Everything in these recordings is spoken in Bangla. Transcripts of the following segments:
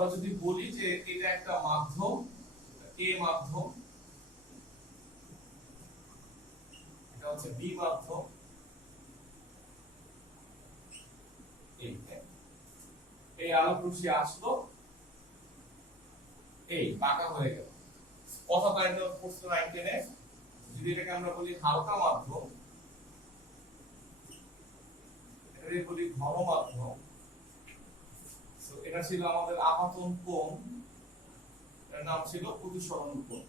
আমরা যদি বলি যে এটা একটা মাধ্যম, এ মাধ্যম, এটা হচ্ছে বি মাধ্যম, এই আলোক রশ্মি আসলো, এই বাঁকা হয়ে গেল। কথা পাইলো প্রশ্ন 9 10 যদি এটাকে আমরা বলি হালকা মাধ্যম, এটাকে বলি ঘন মাধ্যম, তো এটা ছিল আমাদের আপাতন কোণ, এর নাম ছিল প্রতিসরণ কোণ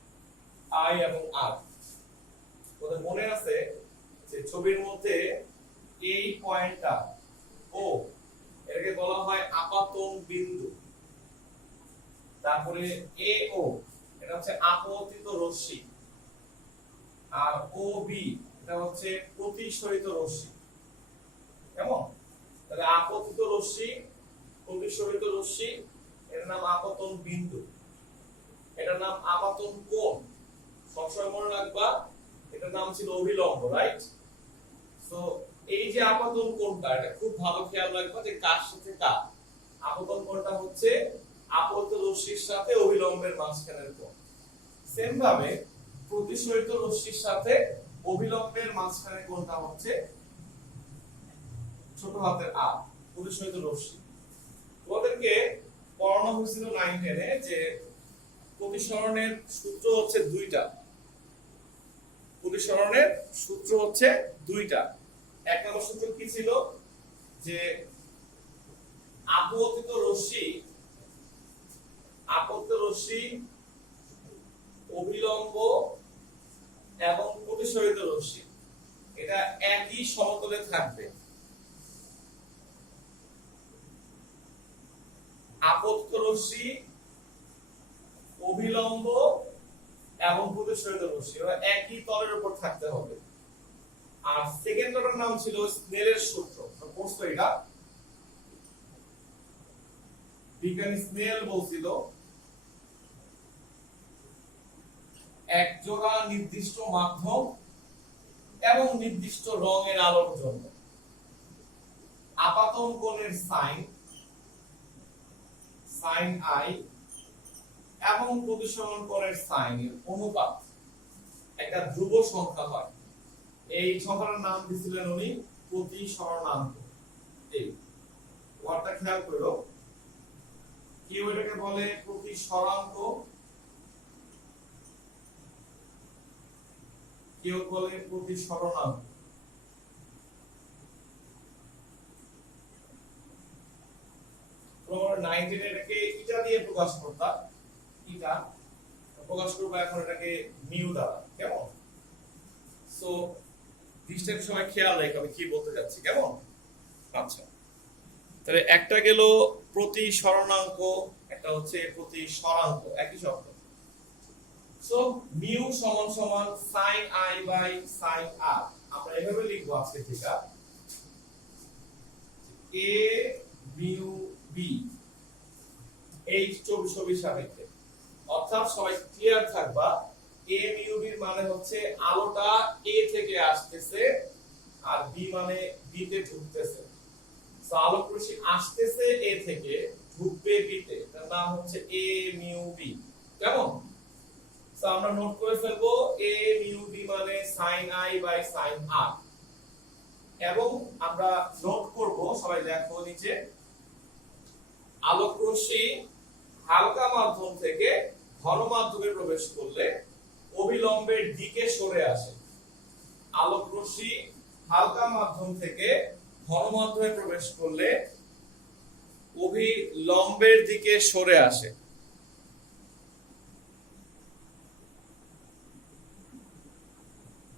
আই এবং আর। তোমাদের মনে আছে যে ছবির মধ্যে এই পয়েন্টটা ও, এটাকে বলা হয় আপাতন বিন্দু। তারপরে এ ও, এটা হচ্ছে আপতিত রশ্মি, আর ও বি এটা হচ্ছে প্রতিসরিত রশ্মি। কেমন? তাহলে আপতিত রশ্মি, প্রতিসরিত রশ্মি, এর নাম আপতন বিন্দু, এটার নাম আপাতন কোণ। সবসময় মনে রাখবা এটার নাম ছিল অভিলম্ব, রাইট? সো এই যে আপতন কোণটা, এটা খুব ভালো খেয়াল রাখবা যে কার সাথে কার। আপতন কোণটা হচ্ছে আপতিত রশ্মির সাথে অভিলম্বের মাঝখানের কোণ। সেম ভাবে প্রতিসরিত রশ্মির সাথে অভিলম্বের মাঝখানের কোণটা হচ্ছে ছোট হাতের আর, প্রতিসরিত রশ্মি। তোমাদেরকে পড়ানো হয়েছিল 9 10 এ যে প্রতিসরণের সূত্র হচ্ছে দুইটা। প্রতিসরণের সূত্র হচ্ছে দুইটা। এক নম্বর সূত্র কি ছিল? যে আপতিত রশ্মি, আপতিত রশ্মি, অভিলম্ব এবং প্রতিসরিত রশ্মি এটা একই সমতলে থাকবে। আপতিত রশ্মি, অভিলম্ব এবং প্রতিসরিত রশ্মি ওরা একই তলের উপর থাকতে হবে। আর সেকেন্ড লটার নাম ছিল স্নেলের সূত্র। পড়ছো এটা? বিজ্ঞানী স্নেল বলছিল এক জোড়া নির্দিষ্ট মাধ্যম এবং নির্দিষ্ট রঙের আলোর জন্য আপাতন কোণের সাইন, সাইন আই এবং প্রতিসরণ কোণের সাইনের অনুপাত একটা ধ্রুব সংখ্যা হয়। এই সংখ্যাটার নাম দিয়েছিলেন উনি প্রতিসরণাঙ্ক। এই ওয়ার্ডটা খেয়াল করো, কেউ এটাকে বলে প্রতিসরাঙ্ক, কেউ বলে প্রতিসরণাঙ্ক। তোমরা 9 10 এটাকে ইটা দিয়ে প্রকাশ করতা, ইটা প্রকাশ করব এখন এটাকে মিউ দ্বারা। কেমন? সো ডিসটেন্স সময় খেয়াল রাখো আমি কি বলতে যাচ্ছি। কেমন? আচ্ছা, তাহলে একটা গেল প্রতিসরণাঙ্ক, একটা হচ্ছে প্রতিসরাঙ্ক, একই শব্দ। সো মিউ সমান সমান sin i by sin r। আমরা এভাবে লিখবো আজকে থেকে a মিউ b এই ছবির সাপেক্ষে। অর্থাৎ সবাই ক্লিয়ার থাকবা, a মিউ b এর মানে হচ্ছে আলোটা a থেকে আসতেছে আর b মানে b তে ঢুকতেছে। সো আলোক রশ্মি আসতেছে a থেকে, ঢুকবে b তে, তার নাম হচ্ছে a মিউ b। কেমন? সো আমরা নোট করে ফেলবো a মিউ b মানে sin i by sin r। এবং আমরা নোট করব, সবাই দেখো নিচে, আলোক রশ্মি হালকা মাধ্যম থেকে ঘন মাধ্যমে প্রবেশ করলে অভিলম্বের দিকে সরে আসে। আলোক রশ্মি হালকা মাধ্যম থেকে ঘন মাধ্যমে প্রবেশ করলে অভিলম্বের দিকে সরে আসে।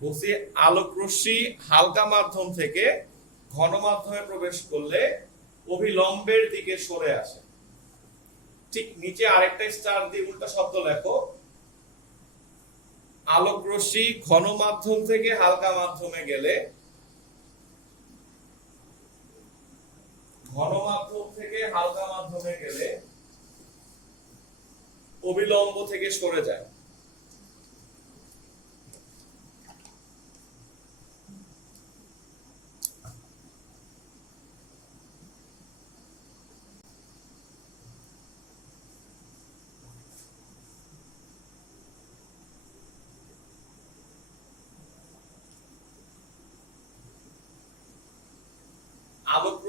বলছি আলোক রশ্মি হালকা মাধ্যম থেকে ঘন মাধ্যমে প্রবেশ করলে অভিলম্বের দিকে সরে আসে। ঠিক নিচে আরেকটা স্টার দিয়ে উল্টা শব্দ লেখো, আলোক রশ্মি ঘন মাধ্যম থেকে হালকা মাধ্যমে গেলে, ঘন মাধ্যম থেকে হালকা মাধ্যমে গেলে অভিলম্ব থেকে সরে যায়।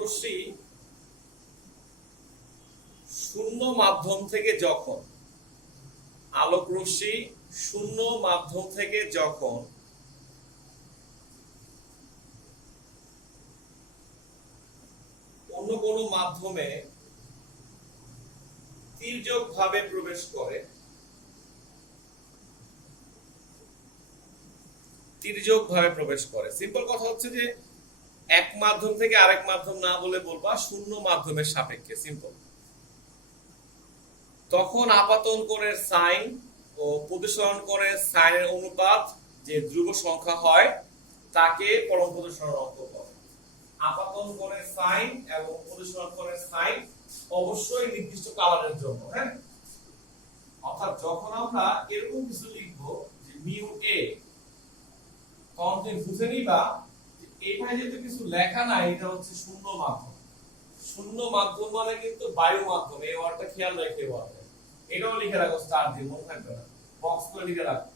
রশ্মি শূন্য মাধ্যম থেকে যখন আলোক রশ্মি শূন্য মাধ্যম থেকে যখন অন্য কোনো মাধ্যমে তির্যকভাবে প্রবেশ করে, সিম্পল কথা হচ্ছে যে এক মাধ্যম থেকে আরেক মাধ্যম না বলে বলবা শূন্য মাধ্যমের সাপেক্ষে, সিম্পল। তখন আপাতন কোণের সাইন ও প্রতিসরণ কোণের সাইনের অনুপাত যে ধ্রুব সংখ্যা হয় তাকে পরম প্রতিসরণাঙ্ক বলে। আপাতন কোণের সাইন এবং প্রতিসরণ কোণের সাইন অবশ্যই নির্দিষ্ট কালারের জন্য, হ্যাঁ। অর্থাৎ যখন আমরা এরকম কিছু লিখবো যে মিউ এ, তখন তুমি বুঝে নিবা এখানে যেহেতু কিছু লেখা নাই, এটা হচ্ছে শূন্য মাধ্যম। শূন্য মাধ্যম মানে কিন্তু বায়ু মাধ্যম, এই ওয়ার্ডটা খেয়াল রেখে বলবে। এটাও লিখে রাখো স্টার দিয়ে, মনে থাকবে না, বক্স করে লিখে রাখো।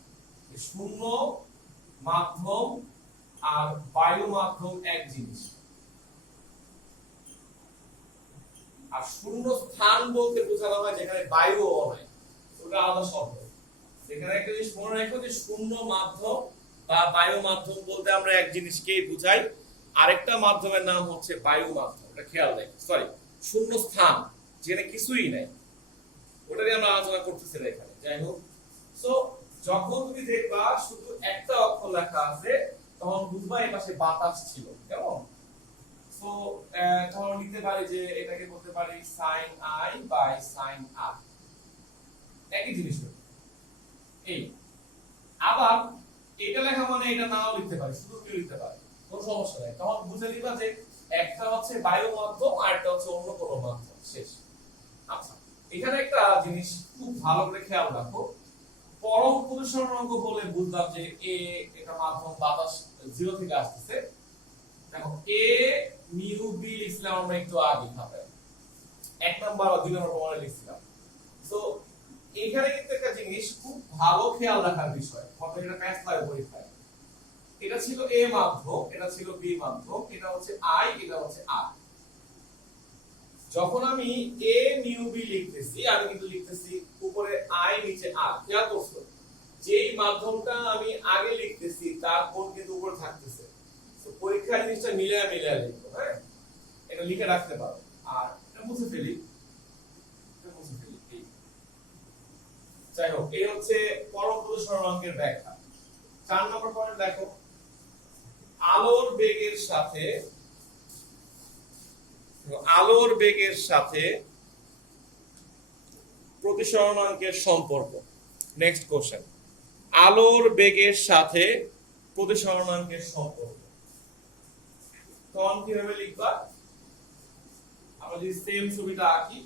শূন্য মাধ্যম আর বায়ু মাধ্যম এক জিনিস। আর শূন্য স্থান বলতে বোঝানো হয় যেখানে বায়ুও নাই, ওটা আলাদা শব্দ। এখানে একটা জিনিস মনে রাখো যে শূন্য মাধ্যম বা বায়ু মাধ্যম বলতে আমরা এক জিনিসকেই বুঝাই, আরেকটা মাধ্যমের নাম হচ্ছে বায়ু মাধ্যম, এটা খেয়াল রাখো। সরি, শূন্য স্থান যেখানে কিছুই নাই, ওটা নিয়ে আমরা আলোচনা করতেছি এখানে। যাই হোক, সো যখন তুমি দেখবা শুধু একটা অক্ষর লেখা আছে তখন বুঝবা এই পাশে বাতাস ছিল, কেমন? সো তখন লিখতে পারি যে এটাকে বলতে পারি sin i by sin r, একই জিনিস। এই আবার এটা লেখা মানে এটা নাও লিখতে পারি, শুধু কি লিখতে পারি, কোনো সমস্যা নাই। তখন বুঝে নিবা যে একটা হচ্ছে বায়ু মাধ্যম আর একটা হচ্ছে অন্য কোনো মাধ্যম, শেষ। আচ্ছা, এখানে একটা জিনিস খুব ভালো করে খেয়াল রাখো। পরম প্রতিসরণাঙ্ক বলে বুঝলাম যে এ এটা মাধ্যম, বাতাস 0 থেকে আসতেছে। দেখো এ মিউ বি লিখলাম আমরা একটু আগে ভাবে, 1 নাম্বার আর 2 নাম্বার প্রমাণে লিখছিলাম। সো এখানে কিন্তু একটা জিনিস খুব ভালো খেয়াল রাখার বিষয়, কত এটা ম্যাথ লাগে পরীক্ষায়। এটা ছিল এ মাধ্যম, এটা ছিল বি মাধ্যম, এটা হচ্ছে আই, এটা হচ্ছে আর। যখন আমি এ মিউ বি লিখতেছি, আমি কিন্তু লিখতেছি উপরে আই নিচে আর। খেয়াল করছো যেই মাধ্যমটা আমি আগে লিখতেছি তার কোণ কিন্তু উপরে থাকতেছে। তো পরীক্ষায় জিনিসটা মিলায়া লিখবো, হ্যাঁ, এটা লিখে রাখতে পারো। আর এটা মুছে ফেলি, যাই হোক, এই হচ্ছে পরম প্রতিসরণাঙ্কের ব্যাখ্যা। 4 নম্বর পয়েন্ট দেখো, আলোর বেগের সাথে প্রতিসরণাঙ্কের সম্পর্ক। নেক্সট কোশ্চেন, আলোর বেগের সাথে প্রতিসরণাঙ্কের সম্পর্ক তখন কিভাবে লিখবা? আমরা যদি সেম ছবিটা আঁকি,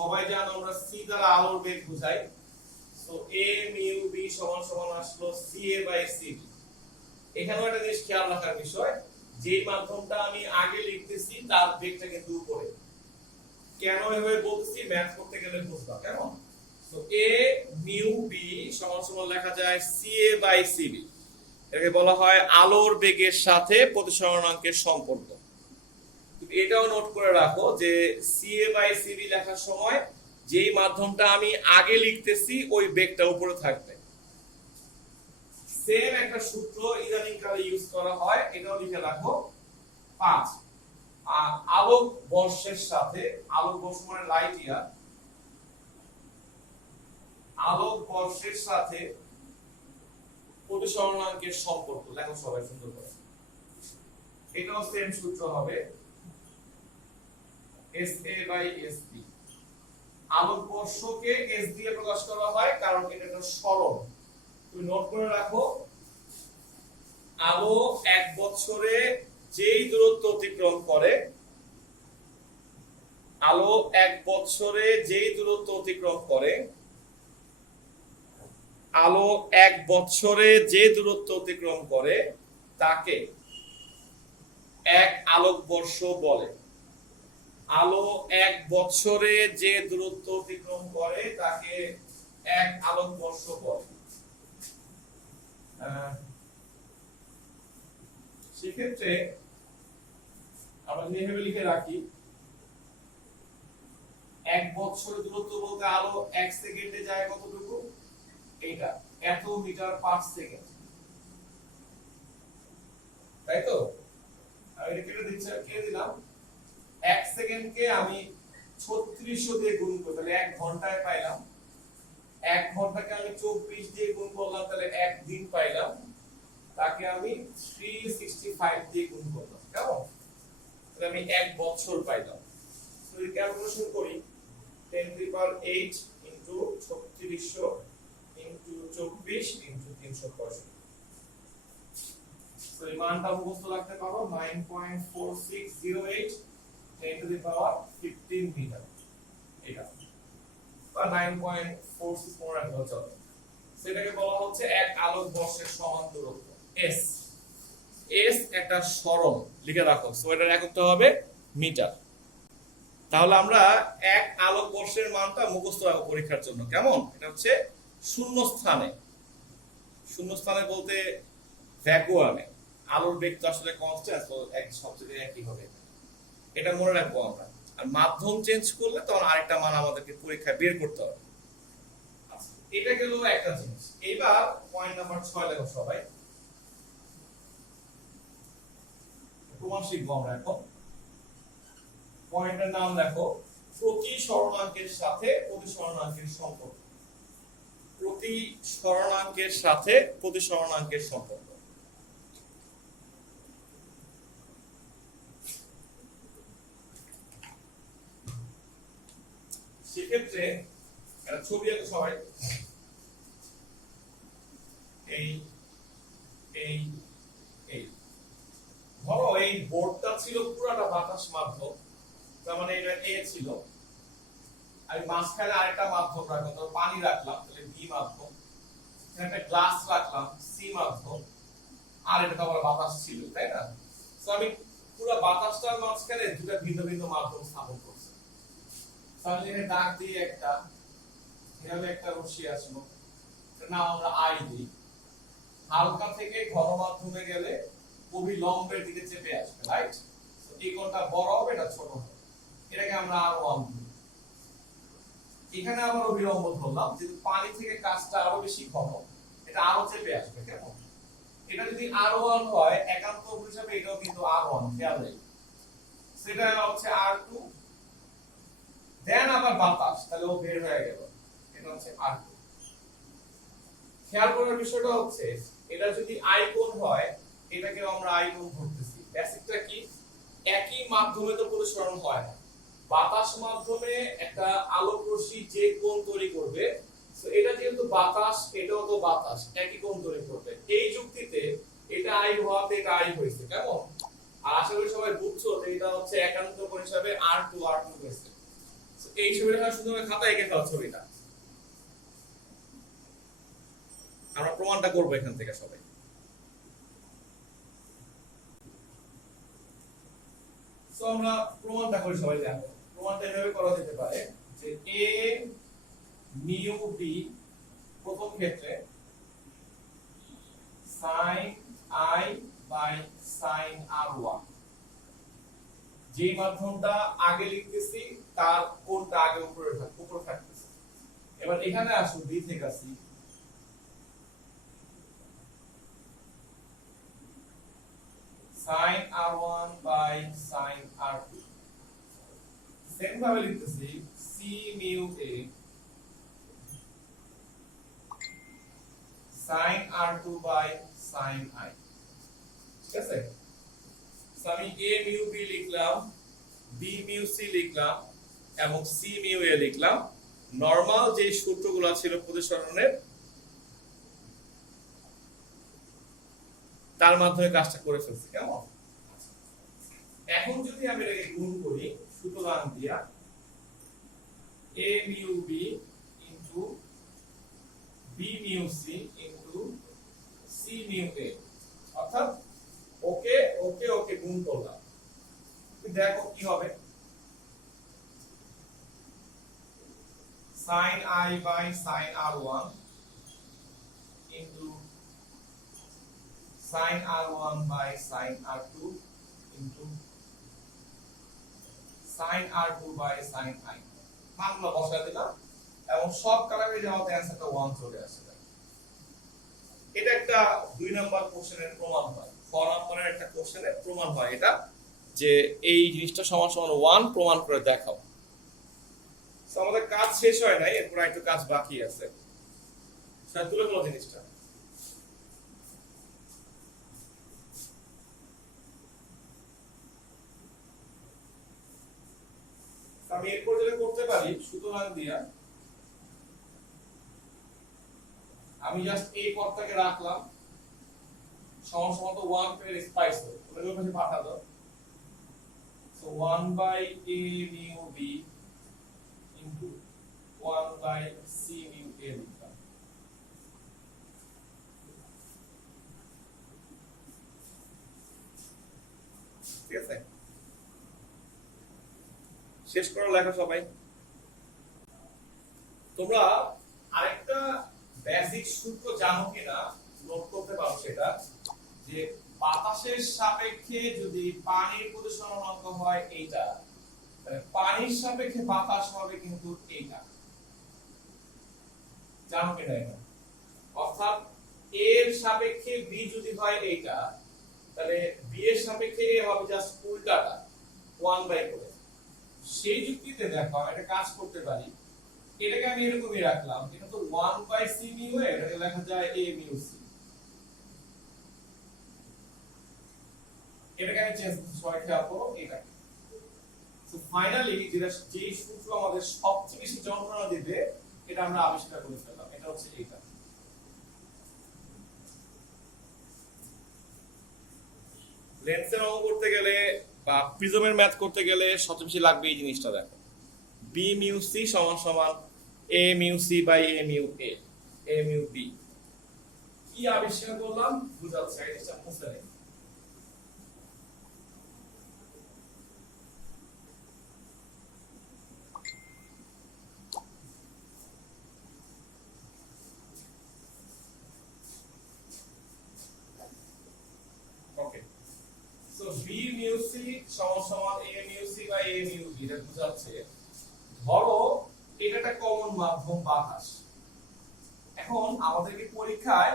সবাই জানো আমরা সি দ্বারা আলোর বেগ বুঝাই। সো a মিউ b সমান সমান আসলো ca বাই cb। এখানেও একটা জিনিস খেয়াল রাখার বিষয়, যে মাধ্যমটা আমি আগে লিখতেছি তার বেগটা কিন্তু উপরে। কেন এভাবে বলতেছি ম্যাথ করতে গেলে বুঝবা, কেমন? সো a মিউ b সমান সমান লেখা যায় ca বাই cb। এটাকে বলা হয় আলোর বেগের সাথে প্রতিসরণাঙ্কের সম্পর্ক। এটাও নোট করে রাখো যে ca বাই cb লেখার সময় যেই মাধ্যমটা আমি আগে লিখতেছি ওই বেগটা উপরে থাকবে। সেম একটা সূত্র ইদানিং কালে ইউজ করা হয়, এটাও লিখে রাখো। 5 আলোক বর্ষের সাথে, আলোক বর্ষ মানে লাইট ইয়ার, আলোক বর্ষের সাথে প্রতিসরণাঙ্কের সম্পর্ক লেখো সবাই সুন্দর করে। এটাও সেম সূত্র হবে SA বাই SP। আলোক বর্ষকে S দিয়ে প্রকাশ করা হয় কারণ এটা একটা সরণ। তুমি নোট করে রাখো, আলো 1 বছরে যেই দূরত্ব অতিক্রম করে, আলো 1 বছরে যেই দূরত্ব অতিক্রম করে, আলো 1 বছরে যে দূরত্ব অতিক্রম করে তাকে 1 আলোক বর্ষ বলে। আলো 1 বছরে যে দূরত্ব অতিক্রম করে তাকে 1 আলোকবর্ষ বলে। সেক্ষেত্রে আমরা যেভাবে লিখে রাখি 1 বছরের দূরত্ব বলতে আলো 1 সেকেন্ডে যায় কতটুকু, এইটা এত মিটার পার সেকেন্ড, তাই তো? আমি এটা কেটে দিচ্ছি, কেটে দিলাম। 1 সেকেন্ডকে আমি 3600 দিয়ে গুণ করি তাহলে 1 ঘন্টায় পাইলাম। 1 ঘন্টাকে আমি 24 দিয়ে গুণ করলাম তাহলে 1 দিন পাইলাম। তাকে আমি 365 দিয়ে গুণ করলাম, কেমন? তাহলে আমি 1 বছর পাইলাম। যদি ক্যালকুলেশন করি 10 to the power 8 into 3600 into 24 into 365, তো এই মানটা মুখস্থ রাখতে পারো 9.4608 10 টু দি পাওয়ার 15 মিটার, এটা বা 9.46 মনে রাখলে চলে। সেটাকে বলা হচ্ছে 1 আলোক বর্ষের সমান দূরত্ব s। s একটা সরণ লিখে রাখো, সো এটার এককটা হবে মিটার। তাহলে আমরা 1 আলোক বর্ষের মানটা মুখস্থ রাখবো পরীক্ষার জন্য, কেমন? এটা হচ্ছে শূন্য স্থানে, শূন্য স্থানে বলতে ভ্যাকুয়ামে। আলোর বেগ তো আসলে কনস্ট্যান্ট, তো এক সব জায়গায় একই হবে, এটা মনে রাখবো আমরা। আর মাধ্যম চেঞ্জ করলে তখন আরেকটা মান আমাদেরকে পরীক্ষায় বের করতে হবে। আচ্ছা, এটা গেল একটা জিনিস। এবার পয়েন্ট নাম্বার 6 লেখো সবাই, প্রমাণ শিখবো আমরা এখন। পয়েন্টের নাম লেখো প্রতি স্মরণাঙ্কের সাথে প্রতিস্মরণাঙ্কের সম্পর্ক। প্রতি স্মরণাঙ্কের সাথে প্রতিস্মরণাঙ্কের সম্পর্ক। সেক্ষেত্রে একটা ছবি আঁকো সবাই। এই এই এই ধরো এই বোর্ডটা ছিল পুরাটা বাতাস মাধ্যম, তার মানে এটা এ ছিল। আমি মাঝখানে আরেকটা মাধ্যম রাখলাম, ধরো পানি রাখলাম, তাহলে বি মাধ্যম। এখানে একটা গ্লাস রাখলাম, সি মাধ্যম। আর এটা তো আমার বাতাস ছিল, তাই না? তো আমি পুরো বাতাসটার মাঝখানে দুটো ভিন্ন ভিন্ন মাধ্যম স্থাপন করছি। তাহলে এখানে দাগ দিয়ে একটা, এভাবে একটা রশ্মি আসলো, নাম আমরা আই দিই। হালকা থেকে ঘন মাধ্যমে গেলে অভিলম্বের দিকে চেপে আসবে, রাইট? তো এই কোণটা বড় হবে, এটা ছোট হবে, এটাকে আমরা আর1 দিই। এখানে আবার অভিলম্ব ধরলাম, যেহেতু পানি থেকে কাজটা আরো বেশি ঘন, এটা আরো চেপে আসবে, কেমন? এটা যদি আর1 হয় একান্ত হিসাবে এটাও কিন্তু আর1, খেয়াল নেই। সেটা হচ্ছে আর2, দেন আবার বাতাস, তাহলে ও বের হয়ে গেল, এটা হচ্ছে আর2। খেয়াল করার বিষয়টা হচ্ছে এটা যদি আই কোণ হয় এটাকে আমরা আই কোণ ধরতেছি। বেসিকটা কি, একই মাধ্যমে তো প্রতিসরণ হয় না। বাতাস মাধ্যমে একটা আলোক রশ্মি যে কোণ তৈরি করবে, তো এটা যেহেতু বাতাস, এটাও তো বাতাস, একই কোণ তৈরি করবে। এই যুক্তিতে এটা আই হওয়াতে এটা আই হয়েছে, কেমন? আর আশা করি সবাই বুঝছো যে এটা হচ্ছে একান্ত কোণ হিসাবে আর2 হয়েছে। এই ছবিটা শুধু খাতায় এঁকে ফেলা ছবিটা, আমরা প্রমাণটা করবো এখান থেকে সবাই। তো আমরা প্রমাণটা করি সবাই। দেখো প্রমাণটা এভাবে করা যেতে পারে যে a মিউ b প্রথম ক্ষেত্রে sin i by sin r1, যে মাধ্যমটা আগে লিখতেছি তার কোণটা আগে উপরে থাকতেছে। এবার এখানে আসো b থেকে c, sin r1 by sin r2, same ভাবে লিখতেছি c mu a sin r2 by sin i, ঠিক আছে? আমি a mu b লিখলাম, b mu c লিখলাম এবং c mu a লিখলাম। নরমাল যে সূত্রগুলো ছিল প্রতিসরণের তার মাধ্যমে কাজটা করে ফেলছি, কেমন? এখন যদি আমি এটাকে গুণ করি সুতরাং দিয়া a mu b into b mu c into c mu a, অর্থাৎ ওকে ওকে ওকে গুণ করলাম, দেখো কি হবে। sin I by sin R1 into sin R1 by sin R2 into sin R2 by sin I মানগুলো বসায় দিলাম এবং সব কাটাকাটি যাওয়াতে অ্যানসারটা 1 চলে আসে। এটা একটা 2 নাম্বার কোশ্চেনের প্রমাণ হয়, 4 নাম্বারের একটা কোশ্চেনের প্রমাণ হয় এটা যে এই জিনিসটা সমান সমান 1 প্রমাণ করে দেখাও। সো আমাদের কাজ শেষ হয় নাই, এরপর একটু কাজ বাকি আছে। স্যার তুলে ফেলো জিনিসটা। আমি এরপর যেটা করতে পারি সুতরাং দিয়া আমি জাস্ট এই পদটাকে রাখলাম সমান সমান তো 1 পের স্পাইস হবে, ওটাকে ওখানে পাঠা দাও। So 1 by a mu b into 1 by c mu a লিখলাম। ঠিক আছে, শেষ করো লেখা সবাই। তোমরা আরেকটা বেসিক সূত্র জানো কিনা নোট করতে পারো, সেটা যে বাতাসের সাপেক্ষে যদি পানির প্রতিসরণাঙ্ক হয় এইটা, তাহলে পানির সাপেক্ষে বাতাস হবে কিন্তু এইটা। জানো কিনা এটা? অর্থাৎ a এর সাপেক্ষে b যদি হয় এইটা, তাহলে b এর সাপেক্ষে a হবে জাস্ট উল্টাটা 1 বাই করে। সেই যুক্তিতে দেখো আমি একটা কাজ করতে পারি, এটাকে আমি এরকমই রাখলাম, এটা তো 1 বাই c মিউ এ, এটাকে লেখা যায় a মিউ c। এটাকে আমি চেঞ্জ করতে সবাই খেয়াল করো এটাকে। সো ফাইনালি যেটা যে সূত্র আমাদের সবচেয়ে বেশি যন্ত্রণা দিবে এটা আমরা আবিষ্কার করে ফেললাম, এটা হচ্ছে এইটা। লেন্সের অঙ্ক করতে গেলে বা প্রিজমের ম্যাথ করতে গেলে সবচেয়ে বেশি লাগবে এই জিনিসটা। দেখো b মিউ c সমান সমান a mu c by a mu a, a mu b। কি আবিষ্কার করলাম বুঝাচ্ছি, এই জিনিসটা বুঝতে নেই। Okay, so b mu c সমান সমান a mu c by a mu b, এটা বুঝাচ্ছে ধরো এটা একটা কমন মাধ্যম বাতাস। এখন আমাদেরকে পরীক্ষায়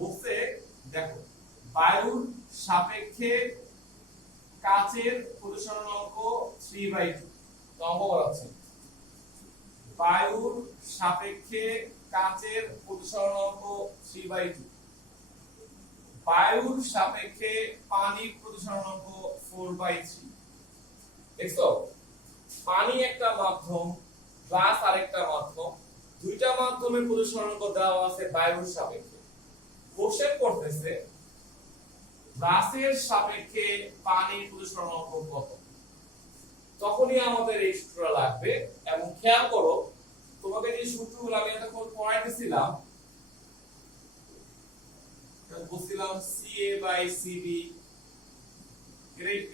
বলতে দেখো বায়ুর সাপেক্ষে কাচের প্রতিসরণাঙ্ক 3/2 অঙ্ক করাচ্ছে। বায়ুর সাপেক্ষে কাচের প্রতিসরণাঙ্ক 3/2, বায়ুর সাপেক্ষে পানির প্রতিসরণাঙ্ক 4/3। দেখছো পানি একটা মাধ্যম, গ্লাস আরেকটা মাধ্যম, দুইটা মাধ্যমের প্রতিসরণাঙ্ক দেওয়া আছে বায়ুর সাপেক্ষে। কোশ্চেন করতেছে গ্লাসের সাপেক্ষে পানির প্রতিসরণাঙ্ক কত, তখনই আমাদের এই সূত্রটা লাগবে। এবং খেয়াল করো তোমাকে যে সূত্রগুলো আমি এতক্ষণ পড়াইতেছিলাম, বলছিলাম CA বাই CB,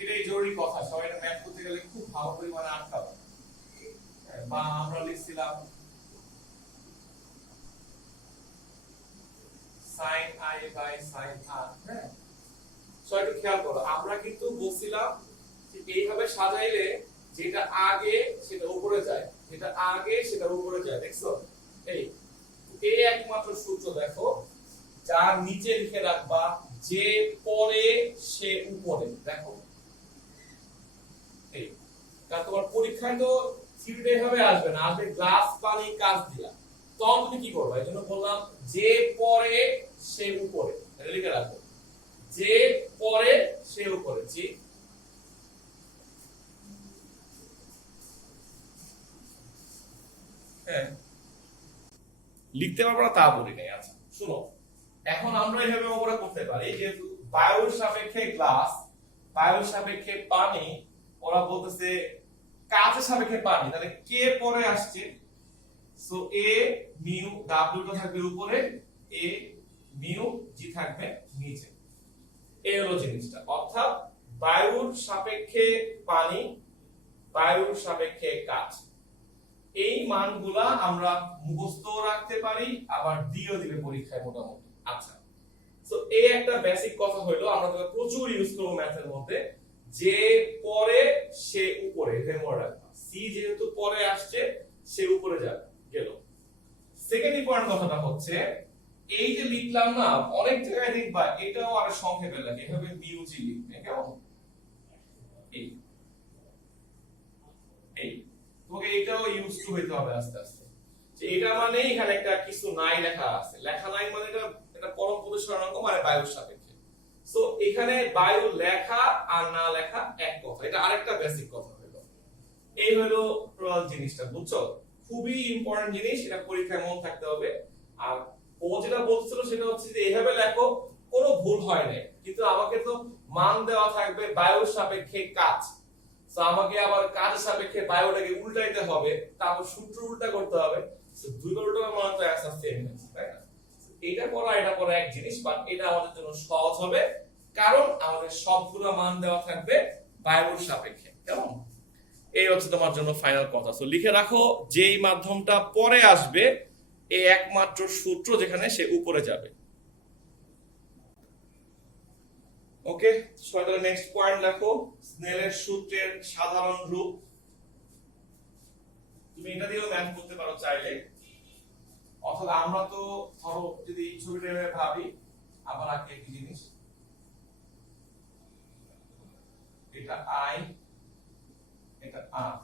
এটাই জরুরি কথা। সবাই এটা ম্যাথ করতে গেলে খুব ভালো পরিমাণে আটকাবে। বা আমরা লিখছিলাম sin I by sin R। হ্যাঁ, সো একটু খেয়াল করো, আমরা কিন্তু বলছিলাম যে এইভাবে সাজাইলে যেটা আগে সেটা উপরে যায়, যেটা আগে সেটা উপরে যায়। দেখছো এই একমাত্র সূত্র দেখো যার নিচে লিখে রাখবা যে পরে সে উপরে। দেখো এই কারণ তোমার পরীক্ষায় তো থিওরিটা এভাবে আসবে না, আসবে গ্লাস পানি কাঁচ দিয়া। তখন তুমি কি করবে? এই জন্য বললাম যে পরে সে উপরে, এটা লিখে রাখো যে পরে সে উপরে। জি হ্যাঁ, লিখতে পারবো না তা বলি নাই। আচ্ছা শুনো, এখন আমরা এইভাবে অঙ্কটা করতে পারি, যেহেতু বায়ুর সাপেক্ষে গ্লাস, বায়ুর সাপেক্ষে পানি, ওরা বলতেছে কাচের সাপেক্ষে পানি, তাহলে কে পরে আসছে। সো a মিউ w টা থাকবে উপরে, a মিউ g থাকবে নিচে। এই হলো জিনিসটা। অর্থাৎ বায়ুর সাপেক্ষে পানি, বায়ুর সাপেক্ষে কাচ। এই মানগুলা আমরা মুখস্থ রাখতে পারি, আবার দিয়েও দিবে পরীক্ষায় মোটামুটি। আচ্ছা, সো এই একটা বেসিক কথা হলো, আমরা তো প্রচুর ইউজ করব ম্যাথের মধ্যে, যে পরে সে উপরে, এটা মনে রাখবা। সি যেহেতু পরে আসছে, সে উপরে যাবে, গেল। সেকেন্ড ইম্পর্টেন্ট কথাটা হচ্ছে, এই যে লিখলাম না, অনেক জায়গায় দেখবা এটাও আর সংক্ষেপে লাগে, এভাবে মিউজি লিখবে, কেমন? এই এই তোমাকে এটাও ইউজ টু হইতে হবে আস্তে আস্তে, যে এটা মানে এখানে একটা কিছু নাই লেখা আছে, লেখা নাই মানে এটা পরম প্রতিসরণাঙ্ক মানে বায়ুর সাপেক্ষে। সো এখানে বায়ু লেখা আর না লেখা এক কথা, এটা আরেকটা বেসিক কথা হলো। এই হলো টোটাল জিনিসটা, বুঝছো? খুবই ইম্পর্টেন্ট জিনিস, এটা পরীক্ষায় মনে থাকতে হবে। আর ও যেটা বলছিল সেটা হচ্ছে যে এইভাবে লেখো, কোনো ভুল হয় না, কিন্তু আমাকে তো মান দেওয়া থাকবে বায়ুর সাপেক্ষে কাজ, তো আমাকে আবার কাজের সাপেক্ষে বায়ুটাকে উল্টাইতে হবে, তারপর সূত্র উল্টা করতে হবে। সো দুইবার উল্টা মানে তো অ্যান্সার সেম হচ্ছে, তাই না? এটা করা এক জিনিস, বাট এটা আমাদের জন্য সহজ হবে, কারণ আমাদের সবগুলো মান দেওয়া থাকবে বায়ুর সাপেক্ষে, কেমন? এই হচ্ছে তোমার জন্য ফাইনাল কথা। সো লিখে রাখো, যেই মাধ্যমটা পরে আসবে এই একমাত্র সূত্র যেখানে সে উপরে যাবে। ওকে, সো নেক্সট পয়েন্ট দেখো, স্নেলের সূত্রের সাধারণ রূপ। তুমি এটা দিয়েও ম্যাথ করতে পারো চাইলে, অর্থাৎ আমরা তো ধরো যদি এই ছবিটা ভাবি, আবার আগে একই জিনিস, এটা আই, এটা আর,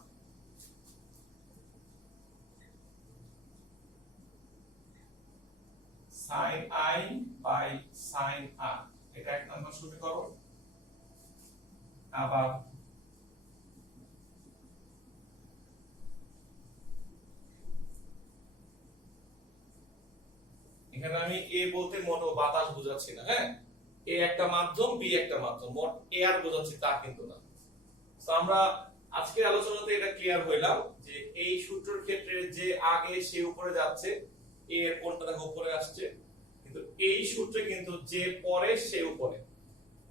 সাইন আই বাই সাইন আর, এটা এক নম্বর সমীকরণ। আবার এখানে আমি এ বলতে মোট বাতাস বোঝাচ্ছি না, হ্যাঁ, এ একটা মাধ্যম, বি একটা মাধ্যম, মোট এয়ার বোঝাচ্ছি তা কিন্তু না। তো আমরা আজকে আলোচনাতে এটা ক্লিয়ার হইলাম যে এই সূত্রের ক্ষেত্রে যে আগে সে উপরে যাচ্ছে, এর কোনটা দেখো উপরে আসছে, কিন্তু এই সূত্রে কিন্তু যে পরে সে উপরে।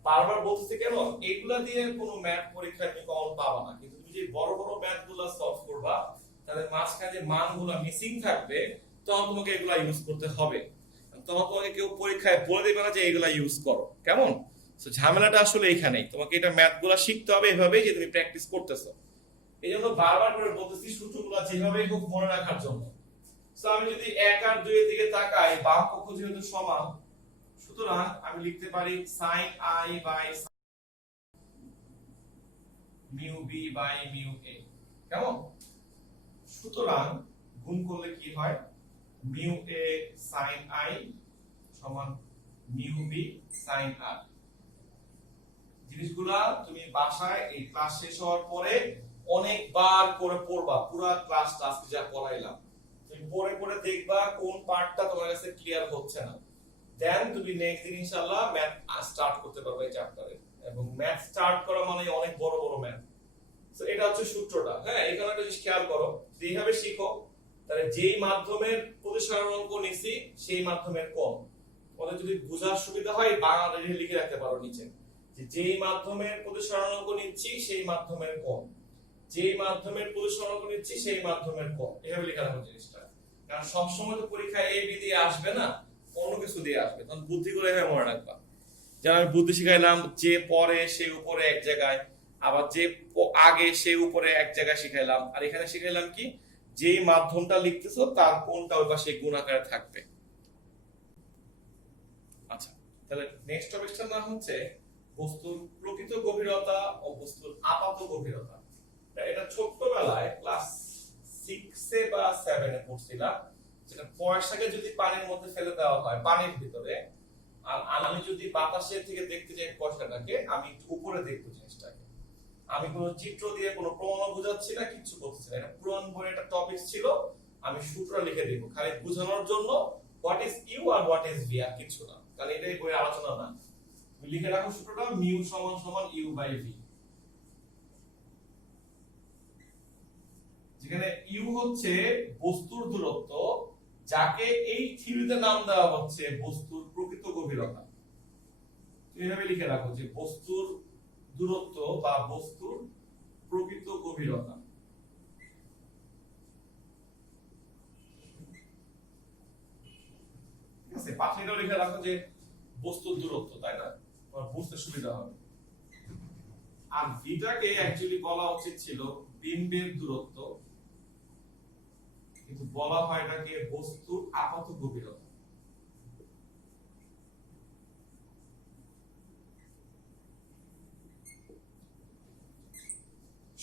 বারবার বলতেছি কেন, এগুলা দিয়ে কোনো ম্যাথ পরীক্ষায় তুমি কমন পাবা না, কিন্তু তুমি যে বড় বড় ম্যাথগুলো সলভ করবা, তাদের মাঝখানে যে মানগুলো মিসিং থাকবে, তখন তোমাকে এগুলা ইউজ করতে হবে। তখন তোমাকে কেউ পরীক্ষায় বলে দেবে না যে এগুলা ইউজ করো, কেমন? সো ঝামেলাটা আসলে এখানেই, তোমাকে এটা ম্যাথগুলো শিখতে হবে এভাবেই, যে তুমি প্র্যাকটিস করতেছো। এই জন্য বারবার করে বলতেছি সূত্রগুলো যেভাবেই হোক মনে রাখার জন্য। সো আমি যদি 1 আর 2 এর দিকে তাকাই, বাম পক্ষ যেহেতু সমান, সুতরাং আমি লিখতে পারি sin i by mu B by mu A, কেমন? সুতরাং গুণ করলে কি হয়, মিউ এ sin i সমান মিউ বি sin r। জিনিসগুলা তুমি বাসায় এই ক্লাস শেষ হওয়ার পরে অনেকবার করে পড়বা, পুরো ক্লাসটা আজকে যা পড়াইলাম তুমি পড়ে পড়ে দেখবা কোন পার্টটা তোমার কাছে ক্লিয়ার হচ্ছে না, দেন তুমি নেক্সট দিন ইনশাআল্লাহ ম্যাথ স্টার্ট করতে পারবে এই চ্যাপ্টারে। এবং ম্যাথ স্টার্ট করা মানে অনেক বড় বড় ম্যাথ। সো এটা হচ্ছে সূত্রটা, হ্যাঁ, এখানে একটা জিনিস খেয়াল করো, এইভাবে শিখো, তাহলে যেই মাধ্যমের প্রতিসরণ অঙ্ক নিছি সেই মাধ্যমের কোণ। তোমাদের যদি বোঝার সুবিধা হয় বাংলাতে লিখে রাখতে পারো নিচে, যে যেই মাধ্যমের প্রতিসরণ অঙ্ক নিচ্ছি সেই মাধ্যমের কোণ, যেই মাধ্যমের প্রতিসরণ অঙ্ক নিচ্ছি সেই মাধ্যমের কোণ, এভাবে লেখা রাখো জিনিসটা। কারণ সবসময় তো পরীক্ষায় এ বি দিয়ে আসবে না, অন্য কিছু দিয়ে আসবে, তখন বুদ্ধি করে এভাবে মনে রাখবা। যেমন আমি বুদ্ধি শিখাইলাম, যে পরে সে উপরে এক জায়গায়, আবার যে আগে সে উপরে এক জায়গায় শিখাইলাম, আর এখানে শিখাইলাম কি, যেই মাধ্যমটা লিখতেছো তার কোনটা ওই পাশে গুণ আকারে থাকবে। আচ্ছা, তাহলে নেক্সট টপিকটার নাম হচ্ছে বস্তুর প্রকৃত গভীরতা ও বস্তুর আপাত গভীরতা। এটা ছোটবেলায় ক্লাস 6 এ বা 7 এ পড়ছিলাম, যেটা পয়সাকে যদি পানির মধ্যে ফেলে দেওয়া হয়, পানির ভিতরে, আর আমি যদি বাতাসের থেকে দেখতে চাই পয়সাটাকে, আমি একটু উপরে দেখবো জিনিসটাকে, আমি কোনো চিত্র দিয়ে কোনো প্রমাণ বোঝাচ্ছি না, কিছু করতেছি না, এটা পুরান বইয়ের একটা টপিক ছিল, আমি সূত্র লিখে দেবো খালি বোঝানোর জন্য, হোয়াট ইজ ইউ আর হোয়াট ইজ ভি, আর কিছু না, কারণ এটাই বইয়ের আলোচনা না। তুমি লিখে রাখো সূত্রটা, মিউ সমান সমান ইউ বাই ভি, যেখানে ইউ হচ্ছে বস্তুর দূরত্ব, যাকে এই থিওরিতে নাম দেওয়া হচ্ছে বস্তুর প্রকৃত গভীরতা। এইভাবে লিখে রাখো যে বস্তুর দূরত্ব বা বস্তুর প্রকৃত গভীরতা। আছে, পাশে এটাও লিখে রাখো যে বস্তুর দূরত্ব, তাই না, বুঝতে সুবিধা হবে। আর ভিটাকে অ্যাকচুয়ালি বলা উচিত ছিল বিম্বের দূরত্ব, কিন্তু বলা হয় এটাকে বস্তুর আপাত গভীরতা।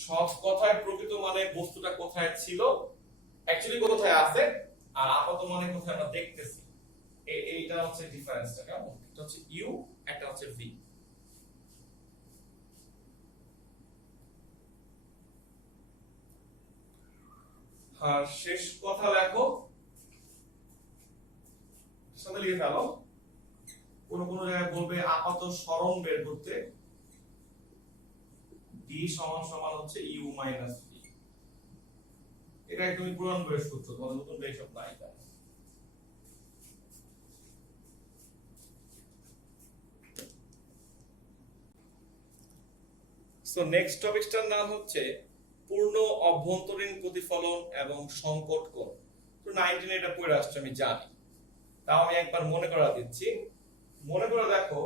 সব কথায় প্রকৃত মানে বস্তুটা কোথায় ছিল, অ্যাকচুয়ালি কোথায় আছে, আর আপাত মানে কোথায় আমরা দেখতেছি, এইটা হচ্ছে ডিফারেন্সটা। কেমন, এটা হচ্ছে ইউ, একটা হচ্ছে ভি। আর শেষ কথা লেখো, সাথে লিখে ফেলো। কোন কোন জায়গায় বলবে আপাত সরণ বের করতে, ডি সমান সমান হচ্ছে ইউ মাইনাস ভি। এটা একদমই পুরান বইয়ের সূত্র, তোমাদের নতুন বই সব নাই। সো নেক্সট টপিকটার নাম হচ্ছে পূর্ণ অভ্যন্তরীণ প্রতিফলন এবং সংকট কোণ। তো 19 এটা পড়ে আসছে আমি জানি, তাও আমি একবার মনে করা দিচ্ছি। মনে করে দেখো,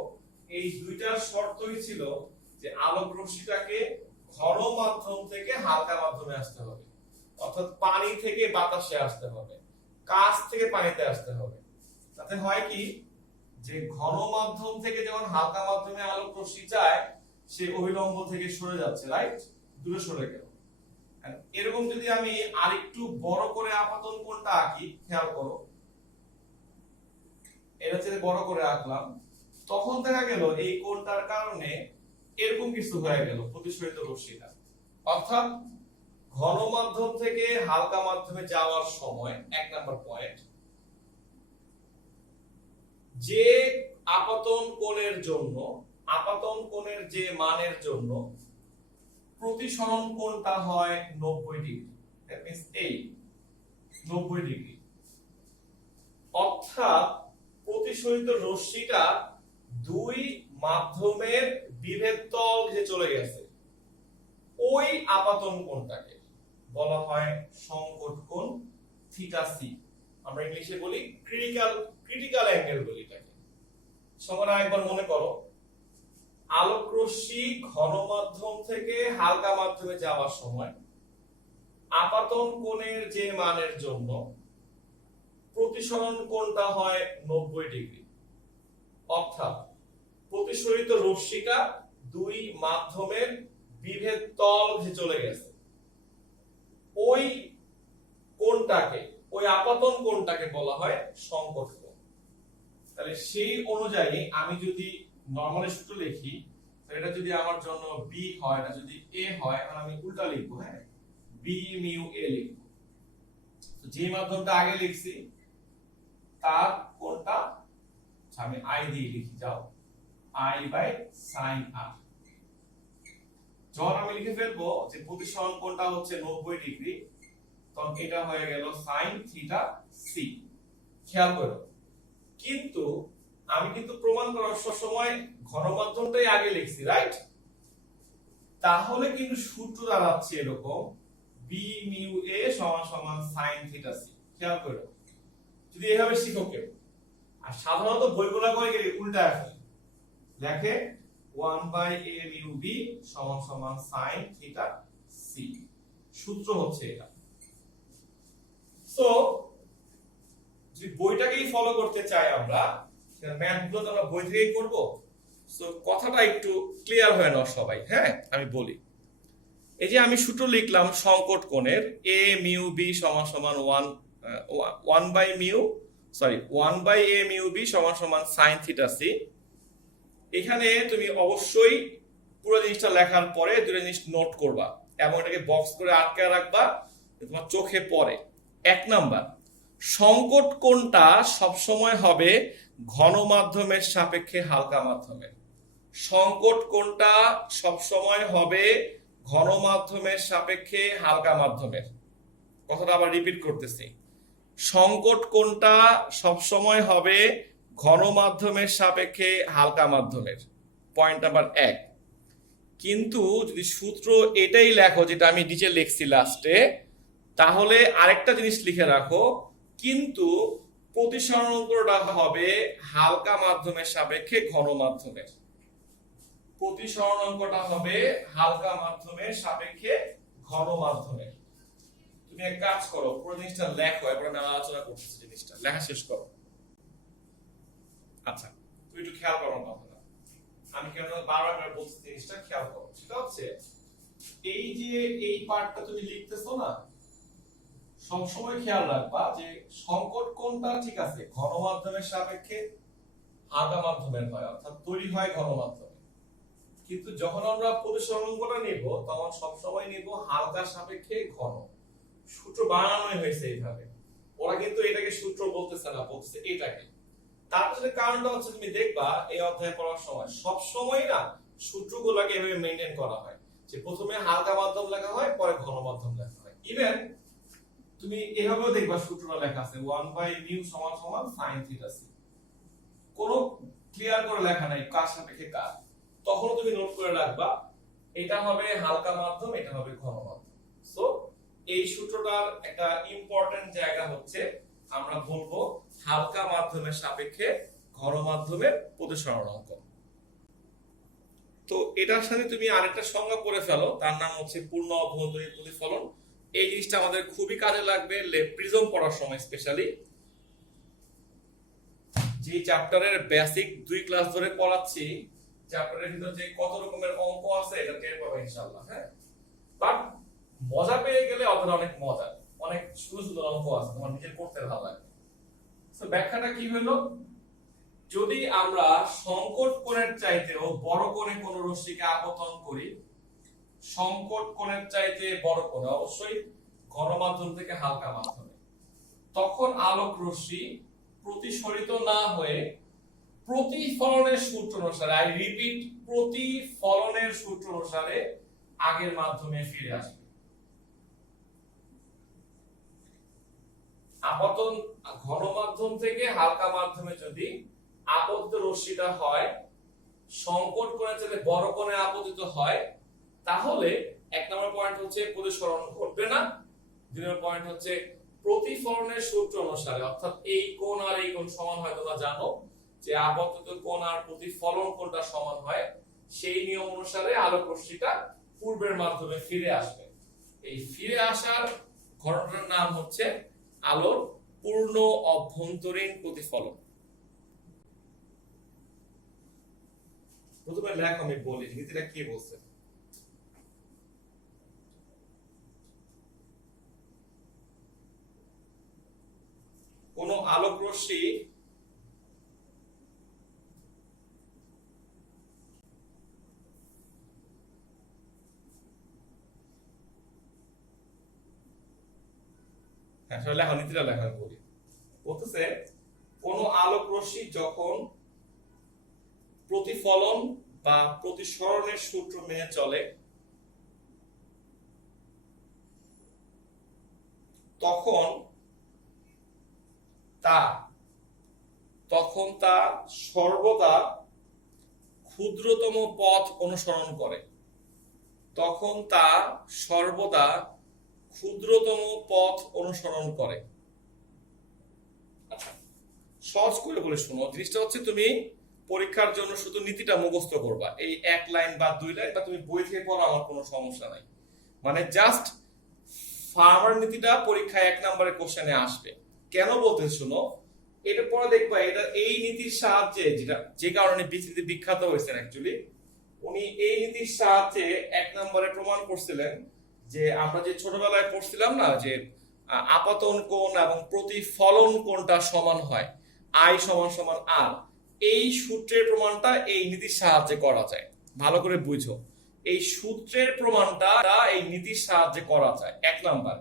এই দুইটার শর্তই ছিল যে আলোক রশ্মিটাকে ঘন মাধ্যম থেকে হালকা মাধ্যমে আসতে হবে, অর্থাৎ পানি থেকে বাতাসে আসতে হবে, কাঁচ থেকে পানিতে আসতে হবে। তাতে হয় কি, যে ঘন মাধ্যম থেকে যখন হালকা মাধ্যমে আলোক রশ্মি যায়, সে অভিলম্ব থেকে সরে যাচ্ছে, রাইট, দূরে সরে গেল। এরকম যদি আমি আরেকটু বড় করে আপাতন কোণটা আঁকি, খেয়াল করো, এটা হচ্ছে বড় করে আঁকলাম, তখন দেখা গেল এই কোণটার কারণে এরকম কিছু হয়ে গেল প্রতিসরিত রশ্মিটা। অর্থাৎ ঘন মাধ্যম থেকে হালকা মাধ্যমে যাওয়ার সময়, এক নাম্বার পয়েন্ট, যে আপতন কোণের জন্য, আপতন কোণের যে মানের জন্য প্রতিসরণ কোণটা হয় 90 ডিগ্রি, দ্যাট মিন্স এই 90 ডিগ্রি, অর্থাৎ প্রতিসরিত রশ্মিটা দুই মাধ্যমের বিভেদ তল যে চলে গেছে, ওই আপতন কোণটাকে বলা হয় সংকট কোণ থিটা সি। আমরা ইংলিশে বলি ক্রিটিক্যাল অ্যাঙ্গেল বলি এটাকে। সবাই একবার মনে করো, আলোক রশ্মি ঘন মাধ্যম থেকে হালকা মাধ্যমে যাওয়ার সময় আপাতন কোণের যে মানের জন্য প্রতিসরণ কোণটা হয় 90 ডিগ্রি, অর্থাৎ প্রতিসরিত রশ্মিটা দুই মাধ্যমের বিভেদ তল যে চলে গেছে, ওই কোণটাকে, ওই আপতন কোণটাকে বলা হয় সংকট কোণ। তাহলে সেই অনুযায়ী আমি যদি নরমালি সূত্র লিখি, এটা যদি আমার জন্য বি হয়, এটা যদি এ হয়, তাহলে আমি উল্টা লিখবো, হ্যাঁ, বি মিউ এ লিখবো। তো যে মাধ্যমটা আগে লিখছি তার কোণটা আমি আই দিয়ে লিখি, যাও, আই বাই সাইন আর। যখন আমি লিখে ফেলবো যে প্রতিসরণ কোণটা হচ্ছে 90 ডিগ্রি, তখন এটা হয়ে গেল সাইন থিটা সি। খেয়াল করো, কিন্তু আমি কিন্তু প্রমাণ করার সময় ঘন মাধ্যমটাই আগে লিখছি, রাইট? তাহলে কিন্তু সূত্র দাঁড়াচ্ছে এরকম, বি মিউ এ সমান সমান সাইন থিটা সি। খেয়াল করো, যদি এভাবে শিখো কেউ, আর সাধারণত বইগুলো করে গেলে উল্টা আসে, লেখে 1 বাই a মিউ b সমান সমান sin থিটা c। সূত্র হচ্ছে এটা। সো যদি বইটাকেই ফলো করতে চাই আমরা, ম্যাথগুলো তো আমরা বই থেকেই করব। সো কথাটা একটু ক্লিয়ার হয়ে নাও সবাই, হ্যাঁ, আমি বলি। এই যে আমি সূত্র লিখলাম সংকট কোণের, a মিউ b সমান সমান 1 বাই a মিউ b সমান সমান sin থিটা c। এখানে তুমি অবশ্যই পুরো জিনিসটা লেখার পরে দুটো জিনিস নোট করবা এবং এটাকে বক্স করে আটকে রাখবা, তোমার চোখে পড়ে। এক নাম্বার, সংকট কোণটা সবসময় হবে ঘন মাধ্যমের সাপেক্ষে হালকা মাধ্যমের। সংকট কোণটা সবসময় হবে ঘন মাধ্যমের সাপেক্ষে হালকা মাধ্যমের। কথাটা আবার রিপিট করতেছি, সংকট কোণটা সবসময় হবে ঘন মাধ্যমের সাপেক্ষে হালকা মাধ্যমের। Point number 1। কিন্তু যদি সূত্র এটাই লেখো যেটা আমি নিচে লিখছি লাস্টে, তাহলে আরেকটা জিনিস লিখে রাখো, কিন্তু প্রতিসরণ অঙ্কটা হবে হালকা মাধ্যমের সাপেক্ষে ঘন মাধ্যমের। প্রতিসরণ অঙ্কটা হবে হালকা মাধ্যমের সাপেক্ষে ঘন মাধ্যমের। তুমি এক কাজ করো, পুরো জিনিসটা লেখো, এরপর আমি আলোচনা করতেছি। জিনিসটা লেখা শেষ করো। আচ্ছা, তুমি একটু খেয়াল করো কথাটা, আমি কেন বারবার করে বলছি জিনিসটা খেয়াল করো। সেটা হচ্ছে এই যে এই পার্টটা তুমি লিখতেছো না, সবসময় খেয়াল রাখবা যে সংকট কোণটা ঠিক আছে ঘন মাধ্যমের সাপেক্ষে হালকা মাধ্যমের হয়, অর্থাৎ তৈরি হয় ঘন মাধ্যমে। কিন্তু যখন আমরা প্রতিসরণ অঙ্কটা নেব তখন সবসময় নেব হালকা সাপেক্ষে ঘন। সূত্র বানানোই হয়েছে এইভাবে, ওরা কিন্তু এটাকে সূত্র বলতেছে না, বলতেছে এটাকে। তার পেছনে কারণটা হচ্ছে তুমি দেখবা এই অধ্যায় পড়ার সময় সব সময় না সূত্রগুলোকে এভাবে মেইনটেইন করা হয়, যে প্রথমে হালকা মাধ্যম লেখা হয়, পরে ঘন মাধ্যম লেখা হয়। ইভেন তুমি এভাবেও দেখবা সূত্রটা লেখা আছে 1/μ = sin θc, কোনো ক্লিয়ার করে লেখা নাই কার সাপেক্ষে কার। তখন তুমি নোট করে রাখবা এটা হবে হালকা মাধ্যম, এটা হবে ঘন মাধ্যম। সো এই সূত্রটার একটা ইম্পর্টেন্ট জায়গা হচ্ছে আমরা বলবো হালকা মাধ্যমের সাপেক্ষে ঘন মাধ্যমের প্রতিসরণ অঙ্ক। তো এটার সাথে তুমি আরেকটা সংজ্ঞা পড়ে ফেলো, তার নাম হচ্ছে পূর্ণ অভ্যন্তরীণ প্রতিফলন। এই জিনিসটা আমাদের খুবই কাজে লাগবে প্রিজম পড়ার সময়, স্পেশালি যে চ্যাপ্টারের বেসিক 2 ক্লাস ধরে পড়াচ্ছি, চ্যাপ্টারের ভিতর যে কত রকমের অঙ্ক আছে এটা টের পাবে ইনশাআল্লাহ। হ্যাঁ, বাট মজা পেয়ে গেলে অতটা অনেক মজা, অনেক সুন্দর সুন্দর অঙ্ক আছে, তোমার নিজের করতে ভালো লাগবে। তো ব্যাখ্যাটা কি হলো, যদি আমরা সংকট কোণের চাইতেও বড় কোণে কোন রশ্মিকে আপতন করি, সংকট কোণের চাইতে বড় কোণে, অবশ্যই ঘন মাধ্যম থেকে হালকা মাধ্যমে, তখন আলোক রশ্মি প্রতিসরিত না হয়ে প্রতিফলনের সূত্র অনুসারে, আই রিপিট, প্রতিফলনের সূত্র অনুসারে আগের মাধ্যমে ফিরে আসবে। আপতন ঘন মাধ্যম থেকে হালকা মাধ্যমে যদি আপতিত রশ্মিটা হয় সংকট কোণের চাইতে বড় কোণে আপতিত হয়, তাহলে এক নম্বর পয়েন্ট হচ্ছে প্রতিসরণ ঘটবে না। দুই নম্বর পয়েন্ট হচ্ছে প্রতিফলনের সূত্র অনুসারে, অর্থাৎ এই কোণ আর এই কোণ সমান হয়, তোমরা জানো যে আপতিত কোণ আর প্রতিফলন কোণটা সমান হয়, সেই নিয়ম অনুসারে আলোক রশ্মিটা পূর্বের মাধ্যমে ফিরে আসবে। এই ফিরে আসার ঘটনার নাম হচ্ছে আলোর পূর্ণ অভ্যন্তরীণ প্রতিফলন। প্রথমে লেখ, আমি বলি নীতিটা কি বলছে। কোন আলোক রশ্মি লেখা, নীতিটা লেখা বলি, বলতেছে কোন আলোক রশ্মি যখন প্রতিফলন বা প্রতিসরণের সূত্র মেনে চলে তখন তা সর্বদা ক্ষুদ্রতম পথ অনুসরণ করে, তখন তা সর্বদা ক্ষুদ্রতম পথ অনুসরণ করে। আচ্ছা, সহজ করে বলে শোনো, জিনিসটা হচ্ছে তুমি পরীক্ষার জন্য শুধু নীতিটা মুখস্থ করবা, এই 1 লাইন বা 2 লাইন, বা তুমি বই থেকে পড়ো, আমার কোনো সমস্যা নাই। মানে জাস্ট ফার্মার নীতিটা পরীক্ষায় 1 নম্বরের কোশ্চেনে আসবে। কেন বলতে শোনো, এটা পরে দেখবা এটা এই নীতির সাহায্যে, যেটা যে কারণে বিস্তৃতি বিখ্যাত হয়েছেন, অ্যাকচুয়ালি উনি এই নীতির সাহায্যে 1 নম্বরে প্রমাণ করছিলেন যে আমরা যে ছোটবেলায় পড়ছিলাম না, যে আপতন কোণ এবং প্রতিফলন কোণটা সমান হয়, I = R, এই সূত্রের প্রমাণটা এই নীতির সাহায্যে করা যায়। ভালো করে বুঝো, এই সূত্রের প্রমাণটা এই নীতির সাহায্যে করা যায়, 1 নাম্বার।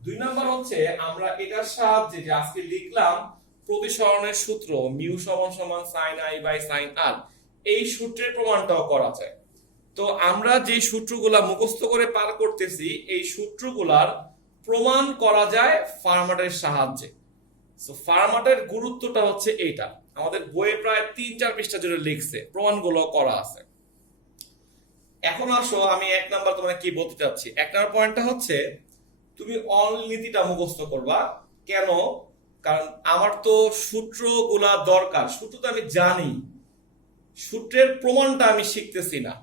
2 নাম্বার হচ্ছে আমরা এটার সাহায্যে যে আজকে লিখলাম প্রতিসরণের সূত্র μ = sin I/sin R, এই সূত্রের প্রমাণটাও করা যায়। তো আমরা যে সূত্রগুলা মুখস্থ করে পার করতেছি, এই সূত্রগুলার প্রমাণ করা যায় ফার্মাটের সাহায্যে। সো ফার্মাটের গুরুত্বটা হচ্ছে এইটা, আমাদের বইয়ে প্রায় 3-4 পৃষ্ঠা জুড়ে লিখছে, প্রমাণগুলো করা আছে। এখন আসো আমি 1 নাম্বার তোমাকে কি বলতে চাচ্ছি। 1 নাম্বার পয়েন্টটা হচ্ছে তুমি অনলি নীতিটা মুখস্থ করবা। কেন? কারণ আমার তো সূত্রগুলা দরকার, সূত্র তো আমি জানি, সূত্রের প্রমাণটা আমি শিখতেছি না,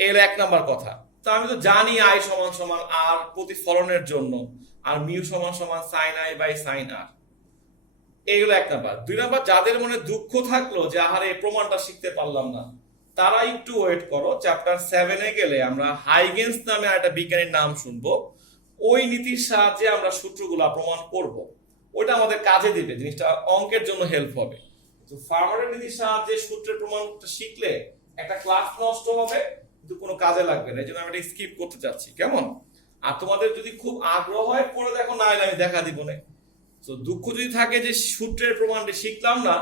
এর এক নাম্বার কথা। তো আমি তো জানি আই সমান সমান আর প্রতিফলনের জন্য, আর মিউ সমান সমান সাইন আই বাই সাইন আর, এইগুলো এক নাম্বার। দুই নাম্বার, যাদের মনে দুঃখ থাকলো যে আহারে প্রমাণটা শিখতে পারলাম না, তারা একটু ওয়েট করো, চ্যাপ্টার 7-এ গেলে আমরা হাইগেন্স নামে একটা বিজ্ঞানীর নাম শুনবো, ওই নীতির সাহায্যে আমরা সূত্রগুলা প্রমাণ করব, ওইটা আমাদের কাজে দিবে, জিনিসটা অঙ্কের জন্য হেল্প হবে। তো ফার্মারের নীতির সাহায্যে সূত্রের প্রমাণটা শিখলে একটা ক্লাস নষ্ট হবে, কিন্তু কোনো কাজে লাগবে না, এই জন্য আমি এটা স্কিপ করতে চাচ্ছি, কেমন? আর তোমাদের যদি খুব আগ্রহ হয় পড়ে দেখো, না হলে আমি দেখা দিব না। তো দুঃখ যদি থাকে যে সূত্রের প্রমাণটা শিখলাম না,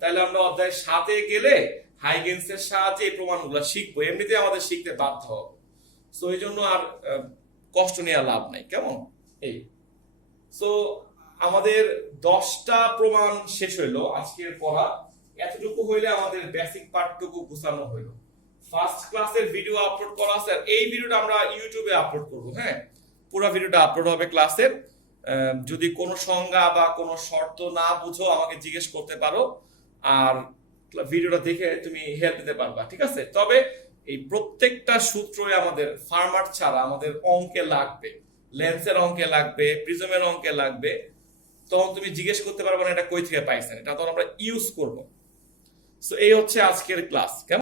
তাহলে আমরা অধ্যায় 7-এ গেলে হাইগেন্সের সাহায্যে এই প্রমাণগুলো শিখবো, এমনিতে আমাদের শিখতে বাধ্য হবে। সো এই জন্য আর কষ্ট নেওয়া লাভ নাই, কেমন? এই সো আমাদের 10টা প্রমাণ শেষ হইলো আজকের পড়া, এতটুকু হইলে আমাদের বেসিক পার্টটুকু গোছানো হইলো। ফার্স্ট ক্লাসের ভিডিও আপলোড করা আছে, আর এই ভিডিওটা আমরা ইউটিউবে আপলোড করব। হ্যাঁ, পুরো ভিডিওটা আপলোড হবে ক্লাসের। যদি কোনো সংজ্ঞা বা কোনো শর্ত না বুঝো আমাকে জিজ্ঞেস করতে পারো, আর ভিডিওটা দেখে তুমি হেল্প নিতে পারবা, ঠিক আছে? তবে এই প্রত্যেকটা সূত্রই আমাদের ফার্মার ছাড়া আমাদের অঙ্কে লাগবে, লেন্সের অঙ্কে লাগবে, প্রিজমের অঙ্কে লাগবে। তখন তুমি জিজ্ঞেস করতে পারবে না এটা কই থেকে পাইছেন, এটা তখন আমরা ইউজ করব। সো এই হচ্ছে আজকের ক্লাস, কেমন?